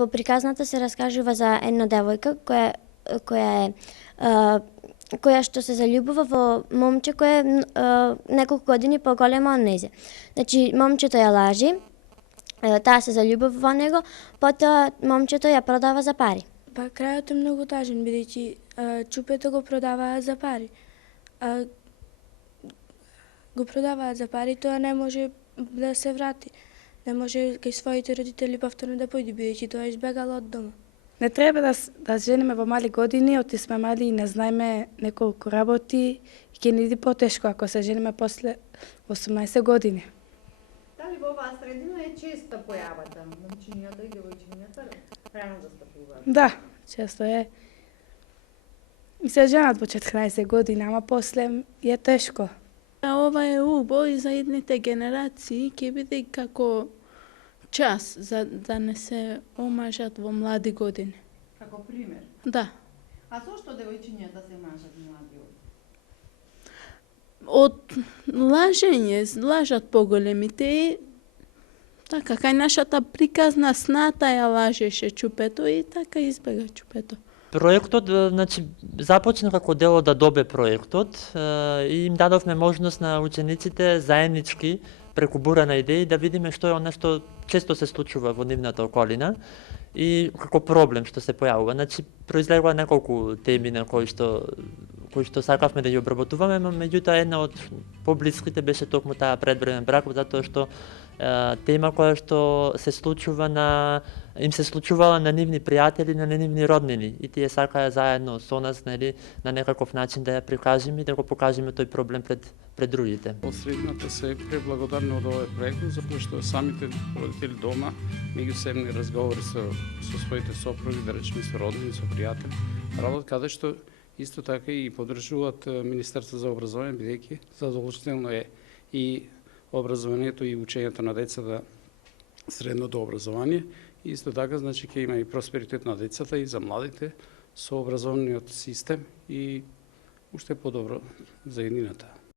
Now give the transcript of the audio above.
во приказната се раскажува за една девојка која што се заљубува во момче кој е неколку години поголемо од нејзе. Значи, момчето ја лажи, таа се заљубува во него, потоа момчето ја продава за пари. Па крајот е многу тажен, бидејќи чупето го продаваат за пари. Го продаваат за пари, тоа не може да се врати. Не може кај своите родители повторно да појде, бидејќи тоа избегало од дома. Не треба да жениме во мали години, оти сме мали и не знаеме неколку работи, ќе ни иде потешко ако се жениме после 18 години. Дали во оваа средина е честа појавата? Момчињата и девојчињата рано застапуваат? Да, често е. И се женат во 14 години, ама после е тешко. Ова е убаво и за идните генерации ќе биде како час за да не се омажат во млади години. Како пример? Да. А зошто девојчињата се мажат млади? Од лажење, лажат поголемите и така, кај нашата приказна сната ја лажеше чупето и така избега чупето. Проектот, значи, започна како дел од Adobe проектот и им дадовме можност на учениците заеднички преку бура на идеи да видиме што е она што често се случува во нивната околина и како проблем што се појавува. Значи, произлегува неколку теми на кои што сакавме да ги обработуваме, меѓутоа една од поблиските беше токму таа предбрачен брак, затоа што тема која што им се случувала на нивни пријатели, на нивни роднини и тие сакаа заедно со нас, нели, на некаков начин да ја прикажеме и да го покажеме тој проблем пред другите. Од средината се преблагодарни од овој проект, затоа што самите родители дома меѓусебни разговори со своите сопруги, да речеме со роднини, со пријатели, работат каде што исто така и поддржуваат Министерство за образование, бидејќи задолжително е и образованието и учењето на децата, средното образование. Исто така, значи, ќе има и просперитет на децата и за младите со образовниот систем и уште подобро за еднината.